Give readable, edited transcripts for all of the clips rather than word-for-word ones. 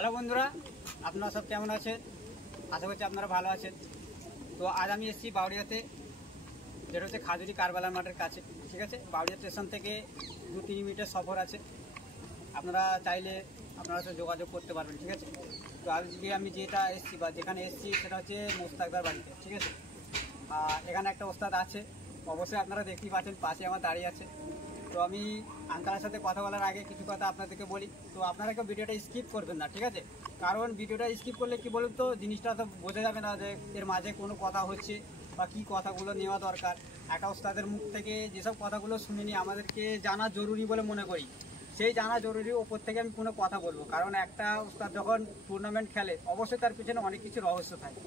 Hello বন্ধুরা, আপনারা সব কেমন আছেন? আশা করছি আপনারা ভালো আছেন। তো আজ আমি এসেছি বাউরিয়াতে, যেটা হচ্ছে খাজুরি কারবালার মাঠের কাছে। ঠিক আছে, বাউরিয়া স্টেশন থেকে 2-3 মিনিটের সফর আছে। আপনারা চাইলে আপনারা সাথে যোগাযোগ করতে পারবেন। ঠিক আছে, তো আজকে আমি যেটা এসেছি বা যেখানে এসেছি সেটা হচ্ছে মোস্তাকদার বাড়িতে। ঠিক আছে, আর এখানে একটা ওস্তাদ আছে, অবশ্যই আপনারা দেখতেই পাচ্ছেন, পাশে আমার দাঁড়িয়ে আছে। তো আমি আঙ্কালের সাথে কথা বলার আগে কিছু কথা আপনাদেরকে বলি। তো আপনারা কেউ ভিডিওটা স্কিপ করবেন না, ঠিক আছে? কারণ ভিডিওটা স্কিপ করলে কি বলুন তো, জিনিসটা তো বোঝা যাবে না যে এর মাঝে কোনো কথা হচ্ছে বা কী কথাগুলো নেওয়া দরকার। একটা ওস্তাদের মুখ থেকে যেসব কথাগুলো শুনে নিয়ে আমাদেরকে জানা জরুরি বলে মনে করি, সেই জানা জরুরি ওপর থেকে আমি কোনো কথা বলবো। কারণ একটা ওস্তাদ যখন টুর্নামেন্ট খেলে অবশ্যই তার পিছনে অনেক কিছু রহস্য থাকে।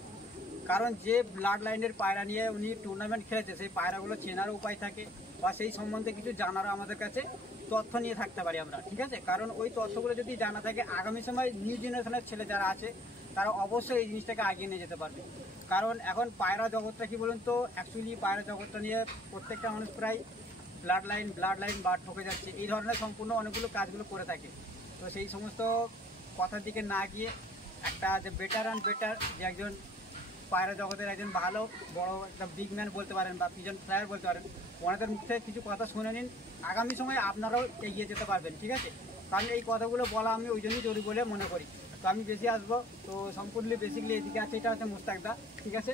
কারণ যে ব্লাড লাইনের পায়রা নিয়ে উনি টুর্নামেন্ট খেলেছে, সেই পায়রাগুলো চেনারও উপায় থাকে বা সেই সম্বন্ধে কিছু জানারও আমাদের কাছে তথ্য নিয়ে থাকতে পারি আমরা। ঠিক আছে, কারণ ওই তথ্যগুলো যদি জানা থাকে, আগামী সময় নিউ জেনারেশনের ছেলে যারা আছে তারা অবশ্যই এই জিনিসটাকে আগিয়ে নিয়ে যেতে পারবে। কারণ এখন পায়রা জগৎটা কি বলুন তো, অ্যাকচুয়ালি পায়রা জগৎটা নিয়ে প্রত্যেকটা মানুষ প্রায় ব্লাড লাইন বা ঠকে যাচ্ছে, এই ধরনের সম্পূর্ণ অনেকগুলো কাজগুলো করে থাকে। তো সেই সমস্ত কথার দিকে না গিয়ে একটা যে বেটার যে একজন পায়রা জগতের একজন ভালো বড় একটা বিগ ম্যান বলতে পারেন বা পিজন প্লেয়ার বলতে পারেন, ওনাদের মুখ থেকে কিছু কথা শুনে নিন, আগামী সময়ে আপনারাও এগিয়ে যেতে পারবেন। ঠিক আছে, কারণ এই কথাগুলো বলা আমি ওই জন্যই জরুরি বলে মনে করি। তো আমি বেশি আসবো, তো সম্পূর্ণ বেসিক্যালি এদিকে আছে, এটা হচ্ছে মোস্তাকদা। ঠিক আছে,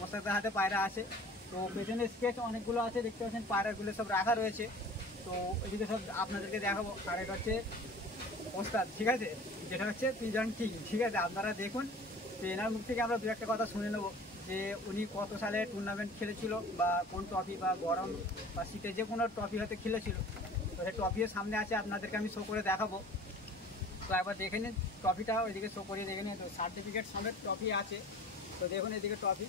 মোস্তাকদার হাতে পায়রা আছে। তো পেছনে স্কেচ অনেকগুলো আছে, দেখতে পাচ্ছেন পায়রাগুলো সব রাখা রয়েছে। তো এদিকে সব আপনাদেরকে দেখাবো। আর এটা হচ্ছে ওস্তাদ, ঠিক আছে, যেটা হচ্ছে পিজন কিং। ঠিক আছে, আপনারা দেখুন। তো এনার মুখ থেকে আমরা দু একটা কথা শুনে নেবো যে উনি কত সালে টুর্নামেন্ট খেলেছিল বা কোন ট্রফি বা গরম বা শীতে যে কোনো ট্রফি হয়তো খেলেছিল। তো সেই ট্রফিও সামনে আছে, আপনাদেরকে আমি শো করে দেখাবো। তো একবার দেখে নিন ট্রফিটা, ওইদিকে শো করিয়ে দেখে নিন। তো সার্টিফিকেট সমেত ট্রফি আছে। তো দেখুন এদিকে ট্রফি।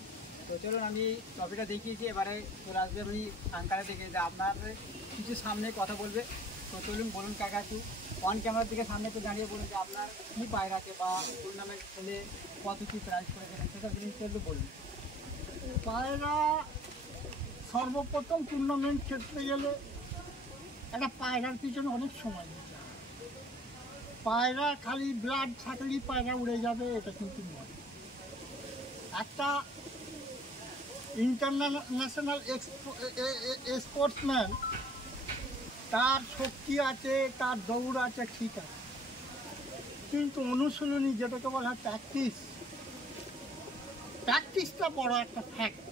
তো চলুন আমি ট্রফিটা দেখিয়েছি, এবারে চলে আসবে উনি আঙ্কারে দেখে যে আপনার কিছু সামনে কথা বলবে। তো চলুন, বলুন কাকা, একটু অন ক্যামেরার দিকে সামনে একটু দাঁড়িয়ে বলুন যে আপনার কী পায়রা আছে বা টুর্নামেন্ট খেলে কত কী প্রাইজ করেছিলেন, সেসব জিনিসটা একটু বলুন। পায়রা সর্বপ্রথম টুর্নামেন্ট খেলতে গেলে একটা পায়রার পিছনে অনেক সময় দিতে হয়। পায়রা খালি ব্লাড থাকলেই পায়রা উড়ে যাবে এটা কিন্তু নয়। একটা ইন্টারন্যাশনাল স্পোর্টসম্যান, তার শক্তি আছে, তার দৌড় আছে, ঠিক আছে, কিন্তু অনুশীলনী যেটাকে বলা হয় প্র্যাকটিসটা বড় একটা ফ্যাক্ট।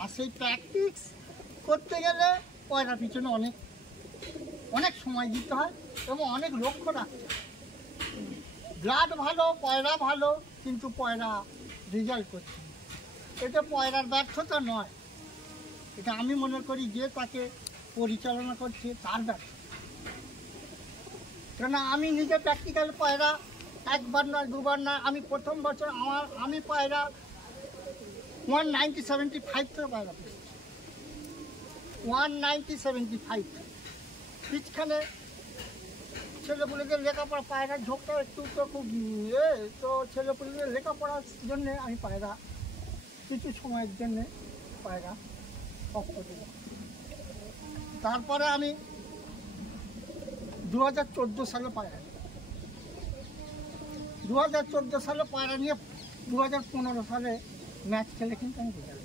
আর সেই প্র্যাকটিস করতে গেলে পয়রার পিছনে অনেক সময় দিতে হয় এবং অনেক লক্ষ্য রাখতে হয়। ব্লাড ভালো, পয়রা ভালো, কিন্তু পয়রা রেজাল্ট করছে না, এটা পয়রার ব্যর্থতা নয়, এটা আমি মনে করি যে তাকে পরিচালনা করছে তার ব্যর্থতা। কেন আমি নিজে প্র্যাকটিক্যাল পয়রা একবার নয় দুবার নয়, আমি প্রথম বছর আমি পয়রা 190-75 থেকে পয়রা পেয়েছি। 190-75 পিছখানে ছেলেপুলেদের লেখাপড়া, পায়রার ঝোঁকটা একটু তো খুব তো ছেলেপুলেদের লেখাপড়ার জন্যে আমি পায়রা কিছু সময়ের জন্যে পায়রা শক্ত দিলাম। তারপরে আমি 2014 সালে পায়রা, 2014 সালে পায়রা নিয়ে 2015 সালে ম্যাচ খেলে কিন্তু আমি রেজাল্ট,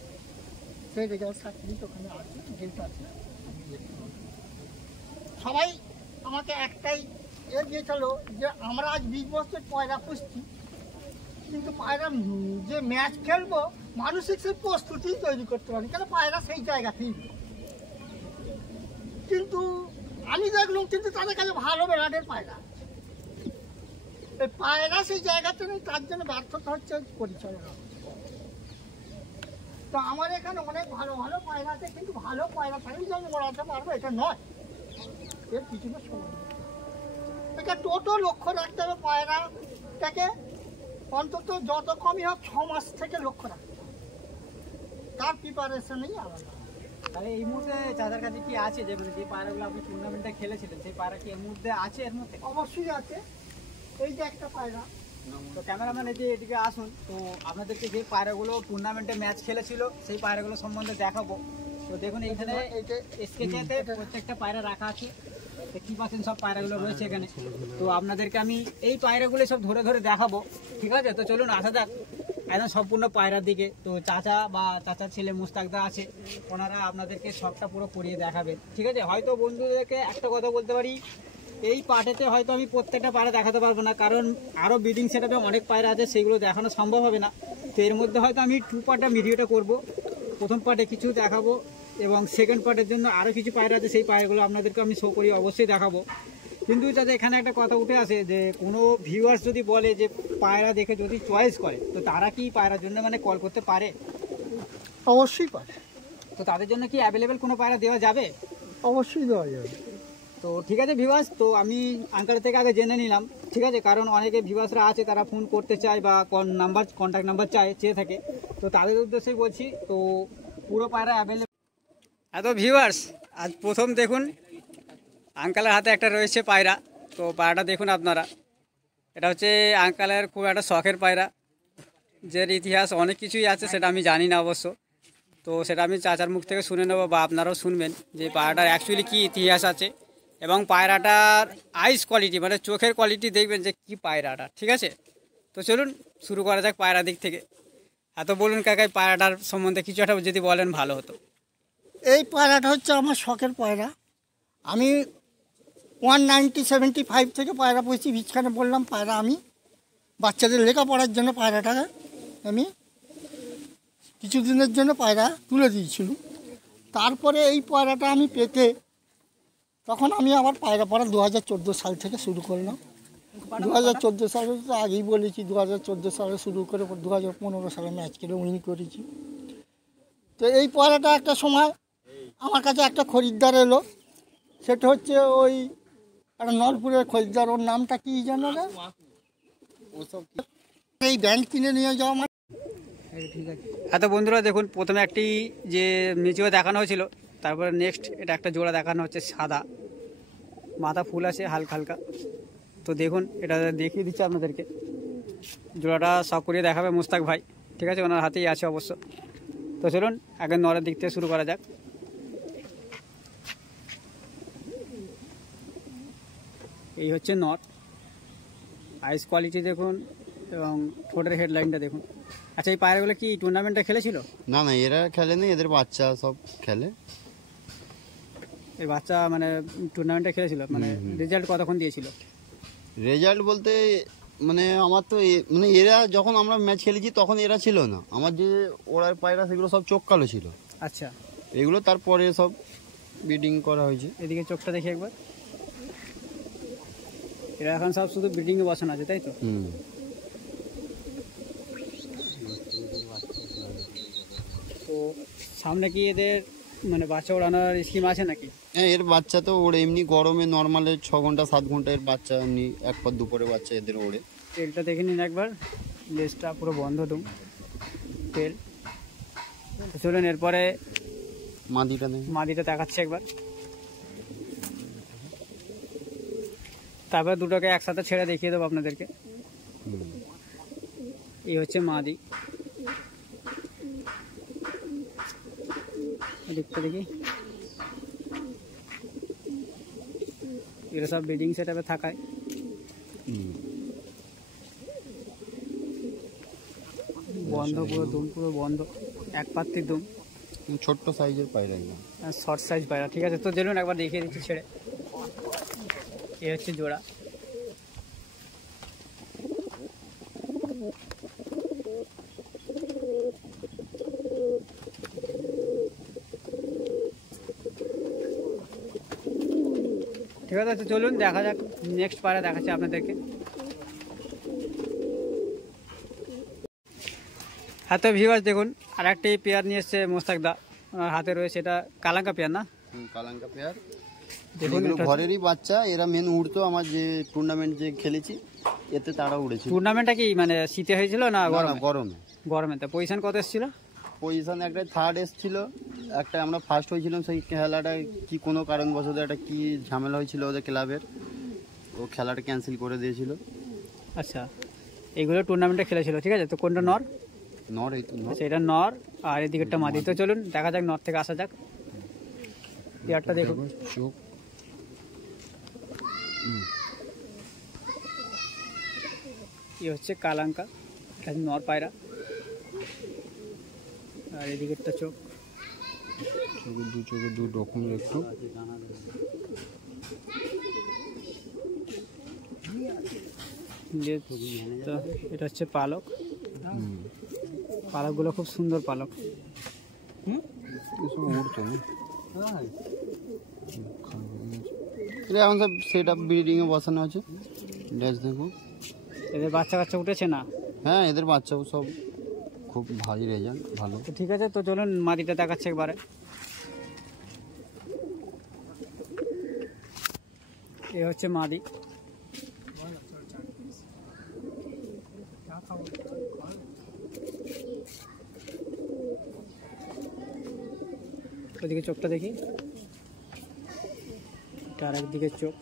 সেই রেজাল্ট সার্টিফিকেট ওখানে আছে, যেটা আছে আমি দেখতে পাবো। সবাই আমাকে একটাই দিয়েছিল যে আমরা আজ 20 বছর পয়রা পুষছি, কিন্তু পায়রা যে ম্যাচ খেলবো মানসিক সেই প্রস্তুতি তৈরি করতে পারি, কেন পায়রা সেই জায়গাতেই। কিন্তু আমি দেখলাম কিন্তু তাদের কাছে ভালো ব্লাডের পায়রা, এই পায়রা সেই জায়গাতে নেই, তার জন্য ব্যর্থতা হচ্ছে পরিচালনা। তো আমার এখানে অনেক ভালো ভালো পায়রা আছে, কিন্তু ভালো পায়রা পাইলে যে আমি বলাতে পারবো এটা নয়, এর পিছনে সময় এটা টোটো লক্ষ্য রাখতে হবে। পায়রাটাকে অন্তত যত কমই হোক 6 মাস থেকে লক্ষ্য রাখতে হবে, তার প্রিপারেশনেই আলাদা। তাহলে এই মুহূর্তে চাচার কাছে কি আছে, যে মানে যে পায়রাগুলো আপনি টুর্নামেন্টে খেলেছিলেন সেই পায়রা কি এর মধ্যে আছে? এর মধ্যে অবশ্যই আছে, এই যে একটা পায়রা। তো ক্যামেরাম্যান এদিকে আসুন, তো আপনাদেরকে যে পায়রাগুলো টুর্নামেন্টে ম্যাচ খেলেছিল সেই পায়রাগুলো সম্বন্ধে দেখাবো। তো দেখুন এইখানে স্কেচেতে প্রত্যেকটা পায়রা রাখা আছে। কি পাচ্ছেন সব পায়রাগুলো রয়েছে এখানে। তো আপনাদেরকে আমি এই পায়রাগুলো সব ধরে ধরে দেখাবো, ঠিক আছে। তো চলুন আসা যাক একদম সম্পূর্ণ পায়রার দিকে। তো চাচা বা চাচার ছেলে মুস্তাকদা আছে, ওনারা আপনাদেরকে সবটা পুরো করিয়ে দেখাবেন, ঠিক আছে। হয়তো বন্ধুদেরকে একটা কথা বলতে পারি, এই পাটেতে হয়তো আমি প্রত্যেকটা পায়রা দেখাতে পারবো না, কারণ আরও ব্রিডিং সেটআপে অনেক পায়রা আছে, সেগুলো দেখানো সম্ভব হবে না। তো এর মধ্যে হয়তো আমি 2 পার্টে ভিডিওটা করব। প্রথম পার্টে কিছু দেখাবো এবং সেকেন্ড পার্টের জন্য আরও কিছু পায়রা আছে, সেই পায়রাগুলো আপনাদেরকে আমি শো করি, অবশ্যই দেখাবো। কিন্তু যাতে এখানে একটা কথা উঠে আসে যে কোনো ভিউয়ার্স যদি বলে যে পায়রা দেখে যদি চয়েস করে, তো তারা কি পায়রার জন্য মানে কল করতে পারে? অবশ্যই পারে। তো তাদের জন্য কি অ্যাভেলেবেল কোনো পায়রা দেওয়া যাবে? অবশ্যই দেওয়া যাবে। তো ঠিক আছে ভিউয়ার্স, তো আমি আঙ্কালের থেকে আগে জেনে নিলাম, ঠিক আছে। কারণ অনেকে ভিউয়ার্সরা আছে, তারা ফোন করতে চায় বা কন্ট্যাক্ট নাম্বার চেয়ে থাকে, তো তাদের উদ্দেশ্যেই বলছি। তো পুরো পায়রা অ্যাভেলেবেল। এত ভিউয়ার্স, আজ প্রথম দেখুন আঙ্কালের হাতে একটা রয়েছে পায়রা। তো পায়রাটা দেখুন আপনারা, এটা হচ্ছে আঙ্কালের খুব একটা শখের পায়রা, যার ইতিহাস অনেক কিছুই আছে, সেটা আমি জানি না অবশ্য। তো সেটা আমি চাচার মুখ থেকে শুনে নেবো বা আপনারাও শুনবেন যে পায়রাটার অ্যাকচুয়ালি কী ইতিহাস আছে এবং পায়রাটার আইস কোয়ালিটি মানে চোখের কোয়ালিটি দেখবেন যে কী পায়রাটা, ঠিক আছে। তো চলুন শুরু করা যাক পায়রা দিক থেকে। এত বলুন কাকাই পায়রাটার সম্বন্ধে কিছু একটা যদি বলেন ভালো হতো। এই পায়রাটা হচ্ছে আমার শখের পায়রা। আমি 1975 থেকে পায়রা পুষছি। বিছখানে বললাম পায়রা আমি বাচ্চাদের লেখাপড়ার জন্য পায়রাটাকে আমি কিছুদিনের জন্য পায়রা তুলে দিয়েছিল। তারপরে এই পায়রাটা আমি পেতে তখন আমি আবার পায়রা পড়া 2014 সাল থেকে শুরু করলাম। 2014 সালে তো আগেই বলেছি, 2014 সালে শুরু করে 2015 সালে ম্যাচ খেলে উইন করেছি। তো এই পায়রাটা একটা সময় আমার কাছে একটা খরিদ্দার এলো, সেটা হচ্ছে ওই একটা নলপুরের খরিদ্দার, ওর নামটা কি জানো না, এই ব্যান্ড কিনে নিয়ে যাওয়া মানে। ঠিক আছে। এত বন্ধুরা দেখুন, প্রথমে একটি যে নিচেও দেখানো হয়েছিল, তারপরে নেক্সট এটা একটা জোড়া দেখানো হচ্ছে সাদা, মাথা ফুল আছে হালকা হালকা। তো দেখুন এটা দেখিয়ে দিচ্ছে আপনাদেরকে, জোড়াটা সব করিয়ে দেখাবে মুস্তাক ভাই, ঠিক আছে, ওনার হাতেই আছে অবশ্য। তো চলুন আগে নরের দিক থেকে শুরু করা যাক। এই হচ্ছে নর, আইস কোয়ালিটি দেখুন এবং ঠোঁটের হেডলাইনটা দেখুন। আচ্ছা, এই পায়রাগুলো কি টুর্নামেন্টে খেলেছিল? না না, এরা খেলেনি, এদের বাচ্চা সব খেলে। এই বাচ্চা মানে টুর্নামেন্টে খেলেছিল, মানে রেজাল্ট কতক্ষণ দিয়েছিল? রেজাল্ট বলতে মানে আমার তো মানে এরা যখন আমরা ম্যাচ খেলেছি তখন এরা ছিল না। আমার যে ওড়ার পায়রা সেগুলো সব চোখ কালো ছিল। আচ্ছা, এগুলো তারপরে সব ব্রিডিং করা হয়েছে। এদিকে চোখটা দেখি একবার। এরা এখন সব শুধু ব্রিডিংয়ে বসানো আছে, তাই তো? তো সামনে কি এদের মানে বাচ্চা ওড়ানোর স্কিম আছে নাকি? হ্যাঁ, এর বাচ্চা তো ওড়ে এমনি গরমে, নর্মালে 6 ঘন্টা 7 ঘন্টা এর বাচ্চা এমনি একবার দুপুরে বাচ্চা এদের ওড়ে। তেলটা দেখে নিন একবার, লেজটা পুরো বন্ধ দুম তেল। চলুন এরপরে মাদিটা দেখাচ্ছে একবার, তারপর দুটোকে একসাথে ছেড়ে দেখিয়ে দেবো আপনাদেরকে। এই হচ্ছে মাদি, দেখতে দেখি। এগুলো সব ব্রিডিং সেটআপে থাকায় বন্ধ, পুরো দুম পুরো বন্ধ, এক পাত্তির দুম, ছোট্ট সাইজের পায়রা, শর্ট সাইজ পায়রা, ঠিক আছে। তো চলুন একবার দেখিয়ে দিচ্ছি ছেড়ে। এই হচ্ছে জোড়া। ঠিক আছে, তো চলুন দেখা যাক নেক্সট পায়রা দেখাচ্ছি আপনাদেরকে। হ্যাঁ, তো ভিউয়ার্স দেখুন আর একটি পেয়ার নিয়ে এসছে মোস্তাকদা, ওনার হাতে রয়েছে, এটা কালাঙ্কা পেয়ার না? কালাঙ্কা পেয়ার। দেখুন ঘরেরই বাচ্চা, এরা মেন উড়তো। আমার যে টুর্নামেন্ট যে খেলেছি এতে তারা উড়েছে। টুর্নামেন্টটা কি মানে শীতে হয়েছিল না গরমে? গরমে। তো পজিশন কত এসেছিল? পজিশন একটা থার্ড এসেছিল, একটা আমরা ফার্স্ট হয়েছিলাম। সেই খেলাটা কি কোনো কারণবশত একটা কি ঝামেলা হয়েছিল ওদের ক্লাবের, ও খেলাটা ক্যান্সেল করে দিয়েছিল। আচ্ছা, এইগুলো টুর্নামেন্টে খেলেছিল, ঠিক আছে। তো কোনটা নর? নর, এই তো নর। আচ্ছা, এটা নর আর এদিকেরটা মাদি। তো চলুন দেখা যাক, নর থেকে আসা যাক। পেয়ারটা দেখুন, চোখ এই হচ্ছে কালাঙ্কা, এটা নর পায়রা। আর এদিকেরটা চোখ, চোখে দু রকমের একটু। তো এটা হচ্ছে পালক, পালকগুলো খুব সুন্দর পালক। এখন সব সেট আপ ব্রিডিংয়ে বসানো আছে। ড্যাশ দেখো, এদের বাচ্চা কাচ্চা উঠেছে না? হ্যাঁ, এদের বাচ্চাও সব খুব ভারী রেজাল্ট, ভালো। তো ঠিক আছে, তো চলুন মাদিটা দেখাচ্ছে একবারে। এ হচ্ছে মাদি। ওদিকে চোখটা দেখি, আর একদিকে চোখ।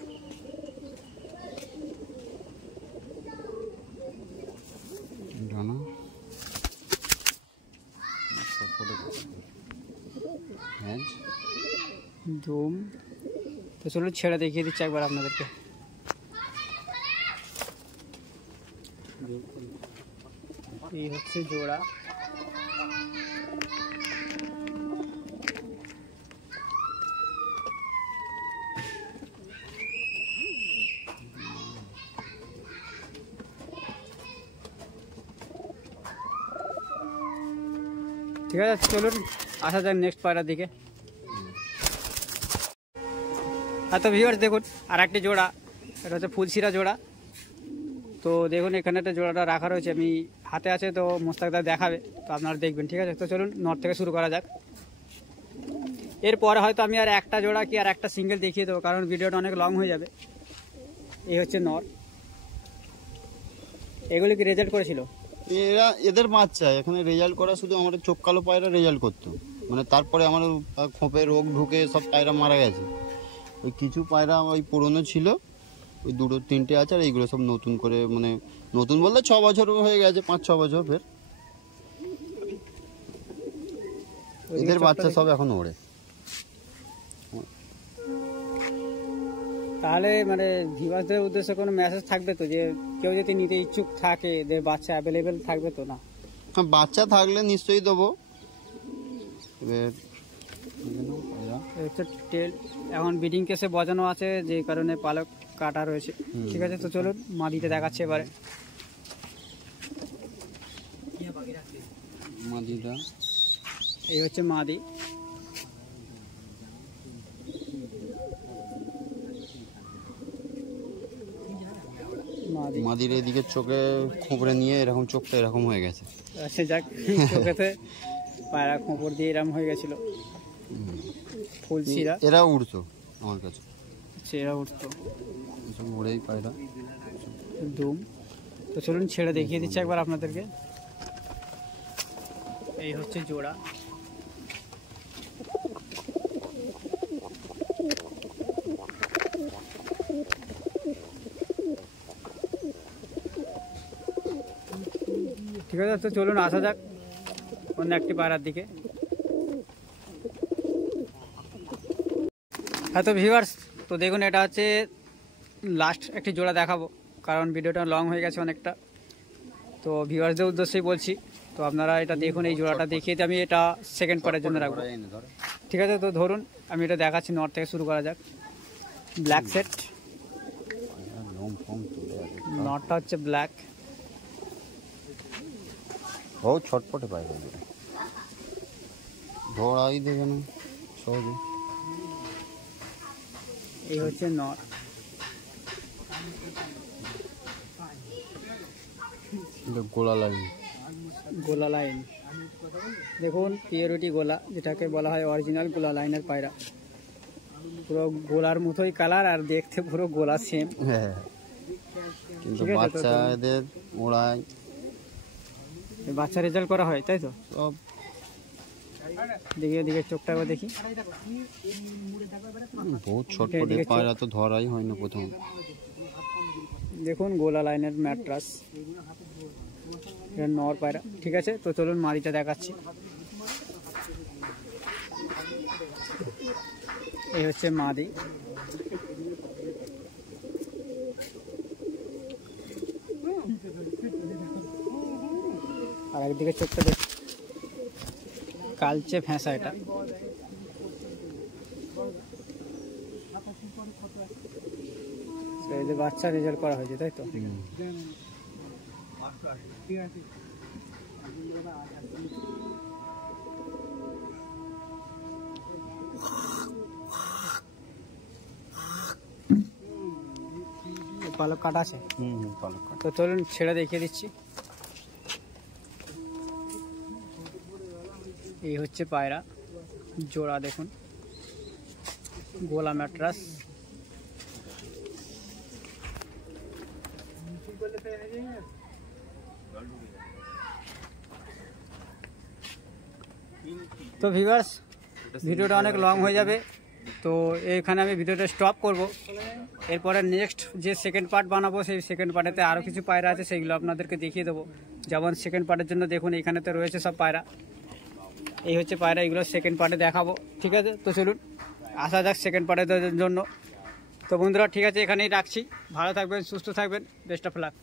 ধুম। তো চলুন ছেড়ে দেখিয়ে দিচ্ছি একবার আপনাদেরকে। এই হচ্ছে জোড়া। ঠিক আছে, চলুন আসা যাক নেক্সট পায়রার দিকে। তো ভিউয়ার্স দেখুন আর একটি জোড়া, এটা হচ্ছে ফুলশিরা জোড়া। তো দেখুন এখানে একটা জোড়াটা রাখা রয়েছে, আমি হাতে আছে তো মোস্তাকদা দেখাবে, তো আপনারা দেখবেন। ঠিক আছে, তো চলুন নর থেকে শুরু করা যাক। এরপরে হয়তো আমি আর একটা জোড়া কি আর একটা সিঙ্গেল দেখিয়ে দেবো, কারণ ভিডিওটা অনেক লং হয়ে যাবে। এই হচ্ছে নর। এগুলি কি রেজাল্ট করেছিল? এদের বাচ্চা এখানে রেজাল্ট করা, শুধু আমাদের চোখ কালো পায়রা রেজাল্ট করতো, মানে তারপরে আমার খোপে রোগ ঢুকে সব পায়রা মারা গেছে। ওই কিছু পায়রা ওই পুরনো ছিল, ওই দুটো তিনটে আছে, আর এইগুলো সব নতুন করে, মানে নতুন বলতে 6 বছর হয়ে গেছে, 5-6 বছর ফের। এদের বাচ্চা সব এখন ওড়ে। তাহলে মানে ভিউয়ারদের উদ্দেশ্যে কোনো মেসেজ থাকবে তো, যে কেউ যদি নিতে ইচ্ছুক থাকে, যে বাচ্চা অ্যাভেলেবেল থাকবে তো? না, হ্যাঁ, বাচ্চা থাকলে নিশ্চয়ই দেবো। হচ্ছে টেল এখন ব্রিডিং কেসে বজানো আছে, যে কারণে পালক কাটা রয়েছে। ঠিক আছে, তো চলুন মাদিতে দেখাচ্ছে এবারে। মাদিটা এই হচ্ছে মাদি। মাদির এদিকে চোখে খোঁপড়ে নিয়ে এরকম চোখটা এরকম হয়ে গেছে। আচ্ছা যাক, চোখেতে পায়রা খোঁপড় দিয়ে এরম হয়ে গেছিল। ফুলশিরা এরা উড়তো আমার কাছে, এরা উঠতো উড়েই পায়রা দুম। তো চলুন ছেড়ে দেখিয়ে দিচ্ছি একবার আপনাদেরকে। এই হচ্ছে জোড়া। ঠিক আছে, তো চলুন আসা যাক অন্য একটি পায়রার দিকে। হ্যাঁ তো ভিউয়ার্স, তো দেখুন এটা হচ্ছে লাস্ট একটি জোড়া দেখাবো, কারণ ভিডিওটা লং হয়ে গেছে অনেকটা। তো ভিউয়ার্সদের উদ্দেশ্যেই বলছি, তো আপনারা এটা দেখুন, এই জোড়াটা দেখিয়ে আমি এটা সেকেন্ড পার্টের জন্য রাখবো। ঠিক আছে, তো ধরুন আমি এটা দেখাচ্ছি। নর থেকে শুরু করা যাক। ব্ল্যাক সেট, নরটা হচ্ছে ব্ল্যাক। ও ছটপটে পায়রা, ধরাই দেবে না সহজে। এই হচ্ছে নর। গোলা লাইন, গোলা লাইন দেখুন, পিওরিটি গোলা, যেটাকে বলা হয় অরিজিনাল গোলা লাইনের পায়রা। পুরো গোলার মতোই কালার, আর দেখতে পুরো গোলা সেম। হ্যাঁ, কিন্তু বাচ্চা এদের ওড়ায়, বাচ্চা রেজাল্ট করা হয়, তাই তো? সব দেখি এদিকে চোখটা একবার দেখি। বহুত ছটপটে পায়রা, তো ধরাই হয় না প্রথম। দেখুন গোলা লাইনের ম্যাট্রাস, এটা নর পায়রা। ঠিক আছে, তো চলুন মাদিটা দেখাচ্ছি। এই হচ্ছে মাদি। একদিকে চোখটা দেখ, কালচে ভেঁসা এটা। এই যে বাচ্চা রেজাল্ট করা হয়েছে তাই তো? পালক কাটা আছে, পালক কাটা। তো চলুন ছেড়ে দেখিয়ে দিচ্ছি। এই হচ্ছে পায়রা জোড়া, দেখুন গোলা ম্যাট্রাস। তো ভিউয়ার্স, ভিডিওটা অনেক লং হয়ে যাবে, তো এইখানে আমি ভিডিওটা স্টপ করব। এরপরে নেক্সট যে সেকেন্ড পার্ট বানাবো, সেই সেকেন্ড পার্টেতে আরও কিছু পায়রা আছে, সেইগুলো আপনাদেরকে দেখিয়ে দেবো। যেমন সেকেন্ড পার্টের জন্য দেখুন এখানেতে রয়েছে সব পায়রা, এই হচ্ছে পায়রা, এগুলো সেকেন্ড পার্টে দেখাবো। ঠিক আছে, তো চলুন আসা যাক সেকেন্ড পার্টের জন্য। তো বন্ধুরা ঠিক আছে, এখানেই রাখছি। ভালো থাকবেন, সুস্থ থাকবেন, বেস্ট অফ লাক।